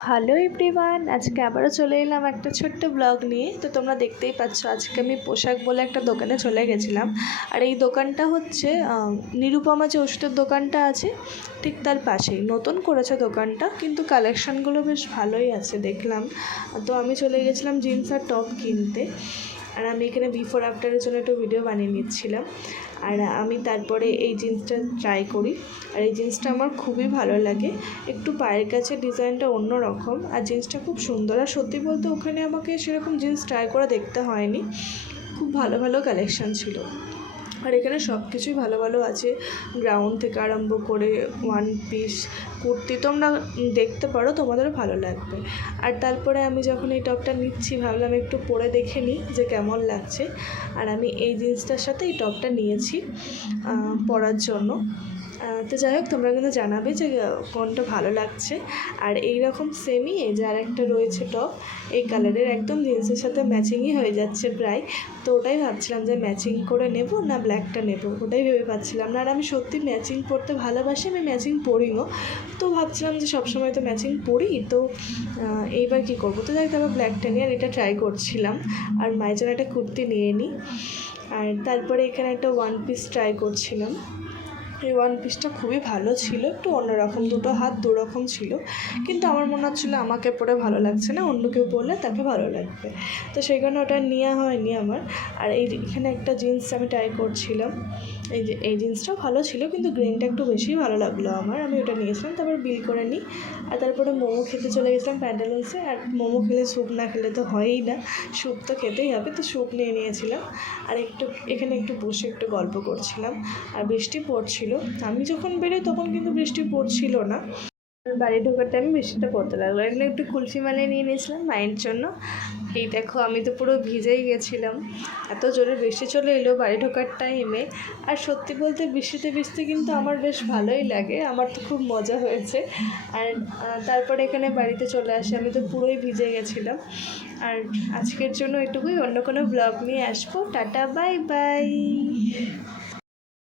Hello everyone আজকে আবারও চলে এলাম একটা ছোট্ট ব্লগ নিয়ে। তো তোমরা দেখতেই পাচ্ছ, আজকে আমি পোশাক বলে একটা দোকানে চলে গেছিলাম। আর এই দোকানটা হচ্ছে নিরুপমা যে ওষুধের দোকানটা আছে, ঠিক তার পাশেই। নতুন করেছে দোকানটা, কিন্তু কালেকশানগুলো বেশ ভালোই আছে দেখলাম। তো আমি চলে গেছিলাম জিন্স আর টপ কিনতে। আর আমি এখানে বিফোর আফটারের জন্য একটু ভিডিও বানিয়ে নিচ্ছিলাম। আর আমি তারপরে এই জিন্সটা ট্রাই করি। আর এই জিন্সটা আমার খুবই ভালো লাগে। একটু পায়ের কাছে ডিজাইনটা অন্য রকম আর জিন্সটা খুব সুন্দর। আর সত্যি বলতে ওখানে আমাকে সেরকম জিন্স ট্রাই করা দেখতে হয়নি। খুব ভালো ভালো কালেকশান ছিল। আর এখানে সব কিছুই ভালো ভালো আছে। গ্রাউন্ড থেকে আরম্ভ করে ওয়ান পিস কুর্তি তোমরা দেখতে পারো, তোমাদেরও ভালো লাগবে। আর তারপরে আমি যখন এই টপটা নিচ্ছি, ভাবলাম একটু পরে দেখে নিই যে কেমন লাগছে। আর আমি এই জিন্সটার সাথে এই টপটা নিয়েছি পরার জন্য। তো যাই হোক, তোমরা কিন্তু জানাবে যে কোনটা ভালো লাগছে। আর এই রকম সেমই যে আর একটা রয়েছে টপ এই কালারের একদম জিন্সের সাথে ম্যাচিংই হয়ে যাচ্ছে প্রায়। তো ওটাই ভাবছিলাম যে ম্যাচিং করে নেব না ব্ল্যাকটা নেব? ওটাই ভেবে পাচ্ছিলাম না। আর আমি সত্যি ম্যাচিং পরতে ভালোবাসি, আমি ম্যাচিং পরিও। তো ভাবছিলাম যে, সবসময় তো ম্যাচিং পরি। তো এইবার কী করব? তো যাই তারপর ব্ল্যাকটা নিয়ে আর এটা ট্রাই করছিলাম। আর মায়ের জন্য একটা কুর্তি নিয়ে নিই আর তারপরে এখানে একটা ওয়ান পিস ট্রাই করছিলাম। এই ওয়ান পিসটা খুবই ভালো ছিল। একটু অন্যরকম দুটো হাত দু রকম ছিল। কিন্তু আমার মনে হচ্ছিল আমাকে পরে ভালো লাগছে না, অন্য কেউ পরলে তাকে ভালো লাগবে। তো সেই কারণে ওটা নেওয়া হয়নি আমার। আর এই এখানে একটা জিন্স আমি ট্রাই করছিলাম। এই যে, এই জিন্সটাও ভালো ছিল, কিন্তু গ্রিনটা একটু বেশি ভালো লাগল আমার। আমি ওটা নিয়েছিলাম, তারপর বিল করে নিই। আর তারপরে মোমো খেতে চলে গেছিলাম প্যান্ডালসে আর মোমো খেলে স্যুপ না খেলে তো হয়ই না। স্যুপ তো খেতেই হবে, তো স্যুপ নিয়ে নিয়েছিলাম। আর একটু, এখানে একটু বসে একটু গল্প করছিলাম। আর বৃষ্টি পড়ছিল। আমি যখন বেরোই তখন কিন্তু বৃষ্টি পড়ছিল না। বাড়ি ঢোকার টাইমে বৃষ্টিটা পড়তে লাগল। এখানে একটু কুলফি মালাই নিয়ে নিয়েছিলাম মায়ের জন্য। এই দেখো, আমি তো পুরো ভিজেই গেছিলাম। এত জোরে বৃষ্টি চলে এলো বাড়ি ঢোকার টাইমে আর সত্যি বলতে বৃষ্টিতে ভিজতে কিন্তু আমার বেশ ভালোই লাগে। আমার তো খুব মজা হয়েছে। আর তারপরে এখানে বাড়িতে চলে আসি। আমি তো পুরোই ভিজে গেছিলাম। আর আজকের জন্য এটুকুই। অন্য কোনো ব্লগ নিয়ে আসব। Tata bye bye